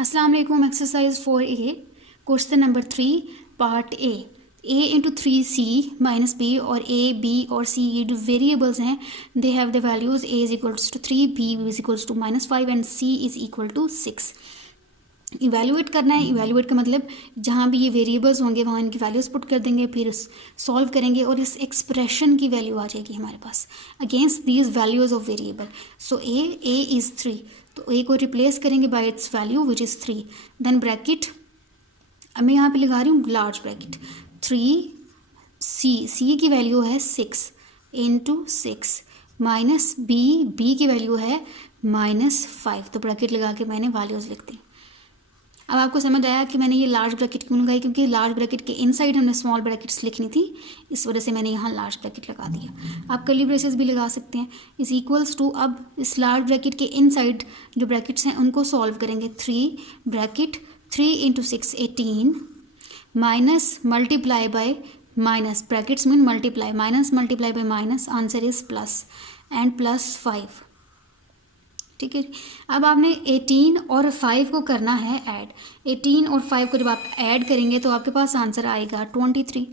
अस्सलाम वालेकुम। Exercise 4A question number 3 part a into 3C minus b और a b और सी ये जो वेरिएबल्स हैं they have the values a is equals to 3 b is equals to -5 and c is equal to 6। Evaluate करना है। Evaluate का मतलब जहाँ भी ये वेरिएबल्स होंगे वहाँ इनकी वैल्यूज़ पुट कर देंगे, फिर सॉल्व करेंगे और इस एक्सप्रेशन की वैल्यू आ जाएगी हमारे पास against these values of variable. So A is 3, तो ए को रिप्लेस करेंगे by its value which is 3। Then bracket, अब मैं यहाँ पे लगा रही हूँ लार्ज ब्रैकेट, 3 सी की वैल्यू है 6 इंटू 6 माइनस बी की वैल्यू है -5। तो ब्रैकेट लगा के मैंने वैल्यूज़ लिख दी। अब आपको समझ आया कि मैंने ये लार्ज ब्रैकेट क्यों लगाई, क्योंकि लार्ज ब्रैकेट के इनसाइड हमने स्मॉल ब्रैकेट्स लिखनी थी, इस वजह से मैंने यहाँ लार्ज ब्रैकेट लगा दिया। आप कर्ली ब्रेसेस भी लगा सकते हैं। इज इक्वल्स टू, अब इस लार्ज ब्रैकेट के इनसाइड जो ब्रैकेट्स हैं उनको सॉल्व करेंगे। 3 into 6 18 minus multiply by minus, brackets mean multiply, minus multiply by minus, answer is plus and +5। ठीक है। अब आपने 18 और 5 को करना है ऐड। 18 और 5 को जब आप ऐड करेंगे तो आपके पास आंसर आएगा 23।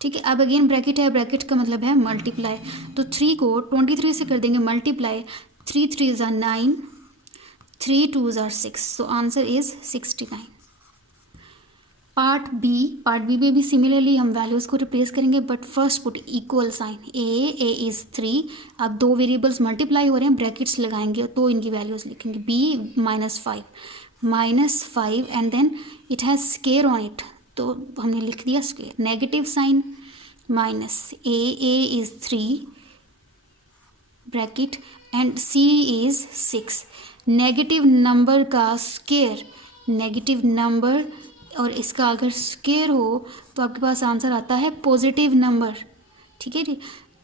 ठीक है। अब अगेन ब्रैकेट है, ब्रैकेट का मतलब है मल्टीप्लाई, तो 3 को 23 से कर देंगे मल्टीप्लाई। 3 3 ज़ा 9, 3 2 ज़ा 6, so answer is 69। Part b में भी सिमिलरली हम वैल्यूज़ को रिप्लेस करेंगे, but first put equal sign. A is 3। अब दो वेरिएबल्स मल्टीप्लाई हो रहे हैं, ब्रैकेट्स लगाएंगे तो इनकी वैल्यूज़ लिखेंगे। B -5 and then it has square on it, तो हमने लिख दिया square, negative sign minus. A is 3 bracket and c is 6। Negative number का स्केयर, नेगेटिव नंबर और इसका अगर स्केयर हो तो आपके पास आंसर आता है पॉजिटिव नंबर। ठीक है जी।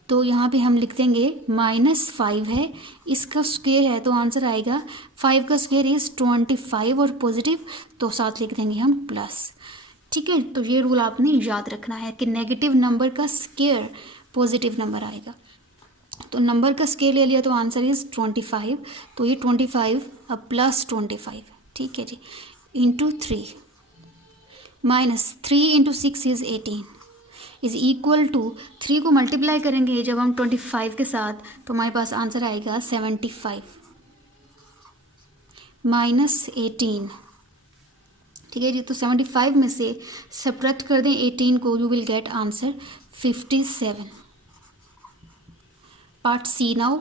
तो यहाँ पे हम लिख देंगे -5 है, इसका स्क्वायर है तो आंसर आएगा 5 का स्क्वायर इज़ 25 और पॉजिटिव तो साथ लिख देंगे हम प्लस। ठीक है। तो ये रूल आपने याद रखना है कि नेगेटिव नंबर का स्क्वायर पॉजिटिव नंबर आएगा। तो नंबर का स्क्वायर ले लिया तो आंसर इज़ 25, तो ये 25 अब +25। ठीक है जी, into 3 minus 3 into 6 is 18 is equal to, 3 को मल्टीप्लाई करेंगे जब हम 25 के साथ तो हमारे पास आंसर आएगा 75 -18। ठीक है जी। तो 75 में से सब्ट्रैक्ट कर दें 18 को, you will get answer 57। Part c now,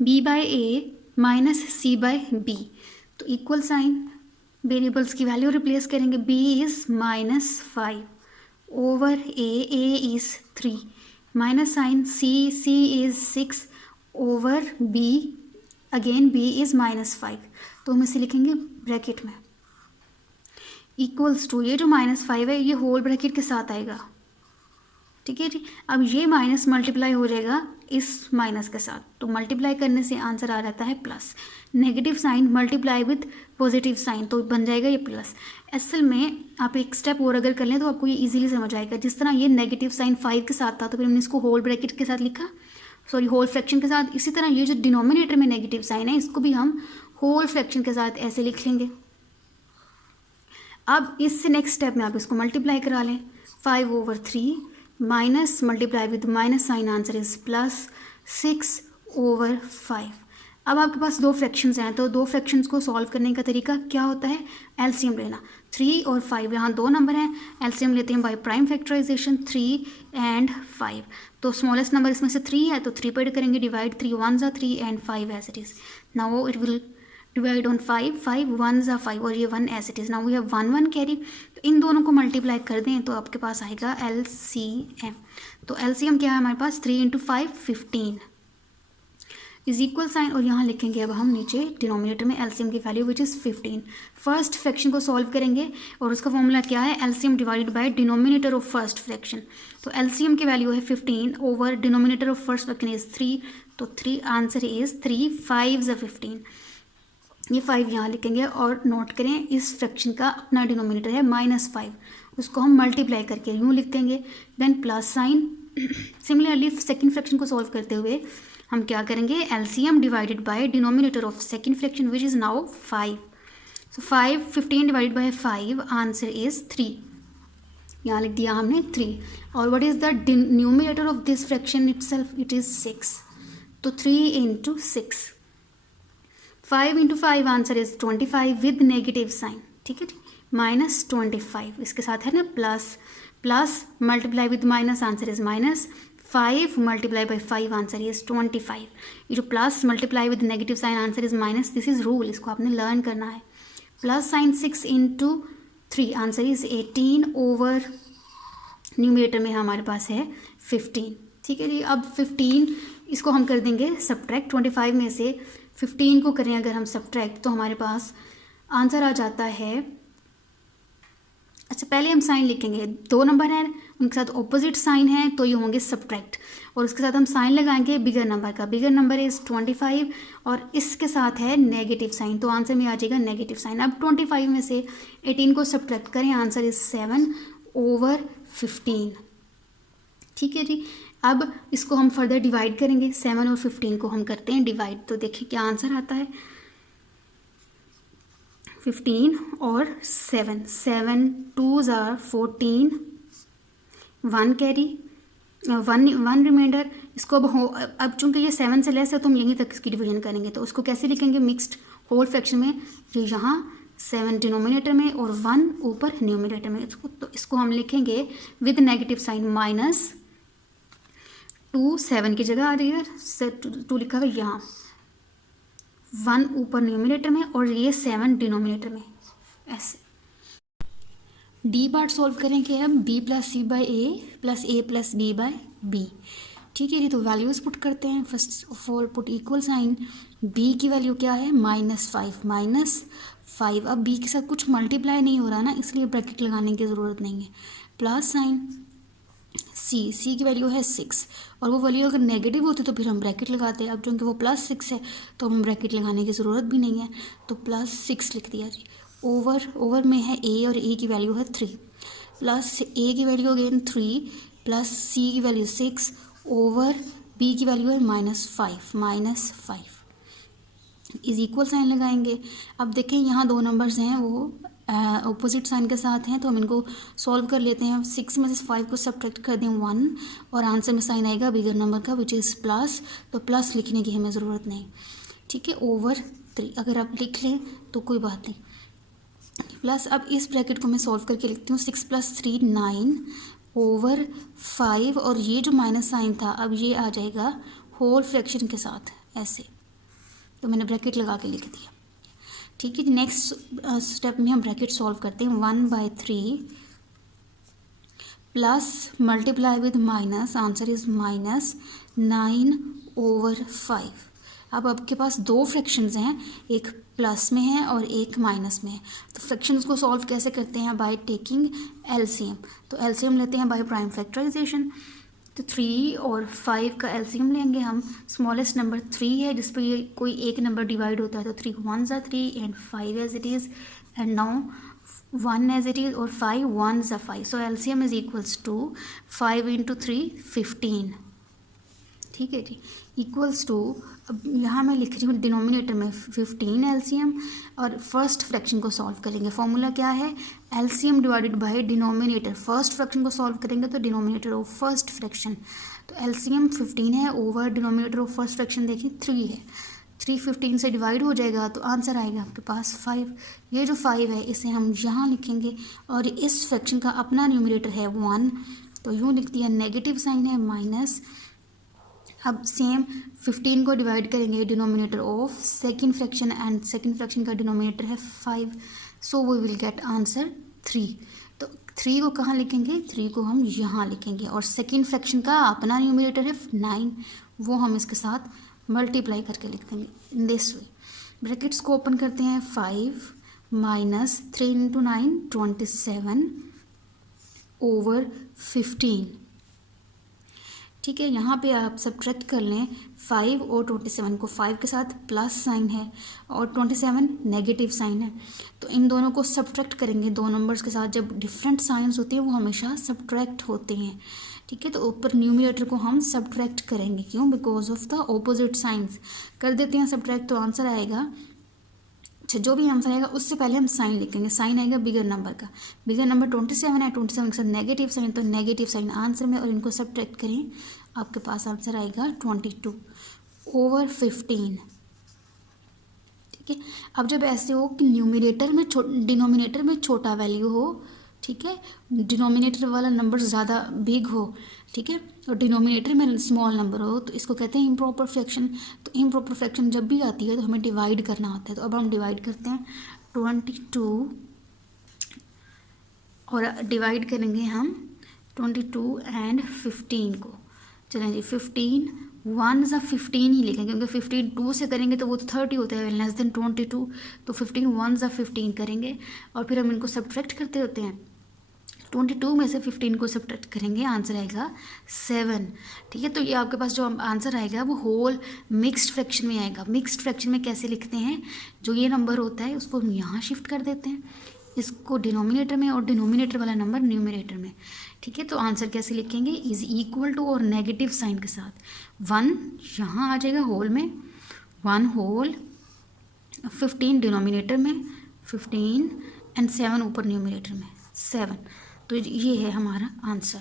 b by a minus c by b, तो इक्वल साइन, वेरिएबल्स की वैल्यू रिप्लेस करेंगे। b is -5 over a is 3 minus sign, c is 6 over b, again b is -5, तो हम इसे लिखेंगे bracket में equals to, ये जो -5 है ये होल ब्रैकेट के साथ आएगा। ठीक है जी। अब ये माइनस मल्टीप्लाई हो जाएगा इस माइनस के साथ, तो मल्टीप्लाई करने से आंसर आ जाता है plus. Negative sign multiply with positive sign तो बन जाएगा ये प्लस। असल में आप एक स्टेप और अगर कर लें तो आपको ये इजीली समझ आएगा। जिस तरह ये नेगेटिव साइन 5 के साथ था तो फिर हमने इसको होल ब्रैकेट के साथ लिखा, सॉरी होल फ्रैक्शन के साथ, इसी तरह ये जो डिनोमिनेटर में नेगेटिव साइन है इसको भी हम होल फ्रैक्शन के साथ ऐसे लिख लेंगे। अब इससे नेक्स्ट स्टेप में आप इसको मल्टीप्लाई करा लें, 5 over 3 minus multiply with minus sign, answer is +6 over 5। अब आपके पास दो फ्रैक्शंस हैं, तो दो फ्रैक्शंस को सॉल्व करने का तरीका क्या होता है, एलसीएम लेना। 3 और 5 यहाँ दो नंबर हैं, एलसीएम लेते हैं बाय प्राइम फैक्टराइजेशन, 3 एंड 5। तो स्मॉलेस्ट नंबर इसमें से 3 है तो 3 पर करेंगे डिवाइड, 3 1 ज़ा 3 and 5 as it is. Now it will divide on 5, 5 1 ज़ा 5 और ये 1 as it is. Now we have 1 1 carry, तो इन दोनों को मल्टीप्लाई कर दें तो आपके पास आएगा एलसीएम। तो एलसीएम क्या है हमारे पास, 3 इंटू 5 15 इज इक्वल साइन, और यहाँ लिखेंगे अब हम नीचे डिनोमिनेटर में एलसीएम की value which is 15। First fraction को सॉल्व करेंगे और उसका फॉर्मूला क्या है, LCM divided by denominator of first fraction. तो एलसीएम की वैल्यू है 15 over denominator of first fraction is 3, तो 3 आंसर इज 3 5 ज़ा 15। ये 5 यहाँ लिखेंगे और नोट करें इस फ्रैक्शन का अपना डिनोमिनेटर है -5, उसको हम मल्टीप्लाई करके यूँ लिख देंगे, then plus sign. Similarly second fraction को सॉल्व करते हुए हम क्या करेंगे, LCM divided by denominator of second fraction which is now 5. So 15 divided by 5 answer is 3. यहाँ लिख दिया हमने 3. और what is the numerator of this fraction itself, it is 6. तो 3 into 6, 5 into 5 answer is 25 with negative sign. ठीक है, -25 इसके साथ है ना plus, plus multiply with minus answer is minus. 5 multiply by 5 answer is 25. ये जो plus multiply with negative sign answer is minus, this is rule, इसको आपने लर्न करना है. Plus sign 6 into 3 answer is 18 over numerator में हमारे पास है 15. ठीक है जी, अब 15 इसको हम कर देंगे सब्ट्रैक्ट. 25 में से 15 को करें अगर हम सब्ट्रैक्ट तो हमारे पास आंसर आ जाता है. अच्छा, पहले हम साइन लिखेंगे. 2 नंबर हैं, उनके साथ ऑपोजिट साइन है तो ये होंगे सब्ट्रैक्ट, और उसके साथ हम साइन लगाएंगे बिगर नंबर का. बिगर नंबर इज़ 25 और इसके साथ है नेगेटिव साइन, तो आंसर में आ जाएगा नेगेटिव साइन. अब 25 में से 18 को सब्ट्रैक्ट करें, आंसर इज 7 ओवर 15. ठीक है जी, अब इसको हम फर्दर डिवाइड करेंगे. 7 और 15 को हम करते हैं डिवाइड, तो देखिए क्या आंसर आता है. 15 और 7, 7 2s are 14, 1 कैरी, 1 रिमाइंडर. इसको अब चूंकि ये 7 से लेस है तो हम यहीं तक इसकी डिवीजन करेंगे. तो उसको कैसे लिखेंगे, मिक्स्ड होल फ्रैक्शन में, ये यहाँ 7 डिनोमिनेटर में और 1 ऊपर न्यूमिनेटर में. तो इसको हम लिखेंगे विद नेगेटिव साइन माइनस 2, 7 की जगह आ रही है 2 लिखा हुआ यहाँ, 1 ऊपर न्यूमिनेटर में और ये 7 डिनोमिनेटर में. ऐसे डी पार्ट सॉल्व करेंगे हम. b plus c by a plus a plus b by b. ठीक है जी, तो वैल्यूज़ पुट करते हैं. First of all put equal sign. b की वैल्यू क्या है, -5. अब b के साथ कुछ मल्टीप्लाई नहीं हो रहा ना, इसलिए ब्रैकेट लगाने की ज़रूरत नहीं है. प्लस साइन सी की वैल्यू है 6, और वो वैल्यू अगर नेगेटिव होती तो फिर हम ब्रैकेट लगाते हैं. अब क्योंकि वो +6 है तो हम ब्रैकेट लगाने की ज़रूरत भी नहीं है, तो +6 लिख दिया जी. ओवर में है a और a की वैल्यू है 3, प्लस a की वैल्यू अगेन 3 प्लस c की वैल्यू 6 ओवर b की वैल्यू है -5 इज इक्वल साइन लगाएंगे. अब देखें यहाँ 2 नंबर्स हैं वो ऑपोजिट साइन के साथ हैं, तो हम इनको सॉल्व कर लेते हैं. 6 में से 5 को सब्ट्रैक्ट कर दें 1, और आंसर में साइन आएगा बिगर नंबर का विच इज़ प्लस, तो प्लस लिखने की हमें ज़रूरत नहीं. ठीक है, ओवर 3 अगर आप लिख लें तो कोई बात नहीं. प्लस अब इस ब्रैकेट को मैं सॉल्व करके लिखती हूँ. 6 + 3 9 ओवर 5, और ये जो माइनस साइन था अब ये आ जाएगा होल फ्रैक्शन के साथ ऐसे, तो मैंने ब्रैकेट लगा के लिख दिया. ठीक है, नेक्स्ट स्टेप में हम ब्रैकेट सॉल्व करते हैं. 1/3 plus multiply with minus, answer is -9 over 5. अब आपके पास 2 फ्रैक्शंस हैं, एक प्लस में है और एक माइनस में है. तो फ्रैक्शंस को सॉल्व कैसे करते हैं, बाय टेकिंग एलसीएम. तो एलसीएम लेते हैं बाय प्राइम फैक्टराइजेशन. तो 3 और 5 का एलसीएम लेंगे हम. स्मॉलेस्ट नंबर 3 है जिस पर ये कोई एक नंबर डिवाइड होता है, तो 3 1s are 3 and 5 as it is, and now 1 as it is और 5 1s are 5. So LCM is equals to 5 × 3 15. ठीक है जी, इक्वल्स टू, अब यहाँ मैं लिख रही हूँ डिनोमिनेटर में 15 एलसीएम, और फर्स्ट फ्रैक्शन को सॉल्व करेंगे. फॉर्मूला क्या है, LCM divided by denominator. First fraction को सॉल्व करेंगे तो डिनोमिनेटर ऑफ फर्स्ट फ्रैक्शन, तो एलसीएम 15 है over denominator of first fraction देखिए 3 है. 3 15 से डिवाइड हो जाएगा तो आंसर आएगा आपके पास 5. ये जो 5 है इसे हम यहाँ लिखेंगे, और इस फ्रैक्शन का अपना न्यूमिनेटर है 1, तो यूँ लिख दिया. नेगेटिव साइन है माइनस. अब सेम 15 को डिवाइड करेंगे denominator of second fraction, and second fraction का डिनोमिनेटर है 5, so we will get answer 3. तो 3 को कहाँ लिखेंगे, 3 को हम यहाँ लिखेंगे, और सेकंड फ्रैक्शन का अपना न्यूमिनेटर है 9, वो हम इसके साथ मल्टीप्लाई करके लिख देंगे इन दिस वे. ब्रैकेट्स को ओपन करते हैं. 5 माइनस 3 × 9 27 ओवर 15. ठीक है, यहाँ पे आप सब्ट्रैक्ट कर लें 5 और 27 को. 5 के साथ प्लस साइन है और 27 नेगेटिव साइन है, तो इन दोनों को सब्ट्रैक्ट करेंगे. 2 नंबर्स के साथ जब डिफरेंट साइंस होते हैं वो हमेशा सब्ट्रैक्ट होते हैं. ठीक है। तो ऊपर न्यूमिनेटर को हम सब्ट्रैक्ट करेंगे, क्यों? Because of the opposite science. कर देते हैं सब्ट्रैक्ट, तो आंसर आएगा, अच्छा जो भी आंसर आएगा उससे पहले हम साइन लिखेंगे। साइन आएगा बिगर नंबर का, बिगर नंबर 27 है, 27 के साथ नेगेटिव साइन, तो नेगेटिव साइन आंसर में, और इनको सब्ट्रैक्ट करें, आपके पास आंसर आएगा 22/15। ठीक है। अब जब ऐसे हो कि न्यूमिनेटर में डिनोमिनेटर में छोटा वैल्यू हो, ठीक है, डिनोमिनेटर वाला नंबर ज़्यादा बिग हो, ठीक है, और डिनोमिनेटर में स्मॉल नंबर हो, तो इसको कहते हैं इम्प्रॉपर फ्रैक्शन। तो इम्प्रॉपर फ्रैक्शन जब भी आती है तो हमें डिवाइड करना होता है। तो अब हम डिवाइड करते हैं 22, और डिवाइड करेंगे हम 22 एंड 15 को। चलें जी, 15 1 ज़ा 15 ही लिखेंगे, क्योंकि 15 2 से करेंगे तो वो 30 होता है, लेस देन 22, तो 15 1 ज़ा 15 करेंगे, और फिर हम इनको सब्ट्रैक्ट करते होते हैं। 22 में से 15 को सब्ट्रैक्ट करेंगे, आंसर आएगा 7। ठीक है। तो ये आपके पास जो आंसर आएगा वो होल मिक्स्ड फ्रैक्शन में आएगा। मिक्स्ड फ्रैक्शन में कैसे लिखते हैं, जो ये नंबर होता है उसको हम यहाँ शिफ्ट कर देते हैं, इसको डिनोमिनेटर में, और डिनोमिनेटर वाला नंबर न्यूमिनेटर में। ठीक है। तो आंसर कैसे लिखेंगे, इज इक्वल टू और नेगेटिव साइन के साथ 1 यहाँ आ जाएगा होल में, 1 होल, 15 डिनोमिनेटर में, 15 एंड 7 ऊपर न्यूमिनेटर में, 7। तो ये है हमारा आंसर।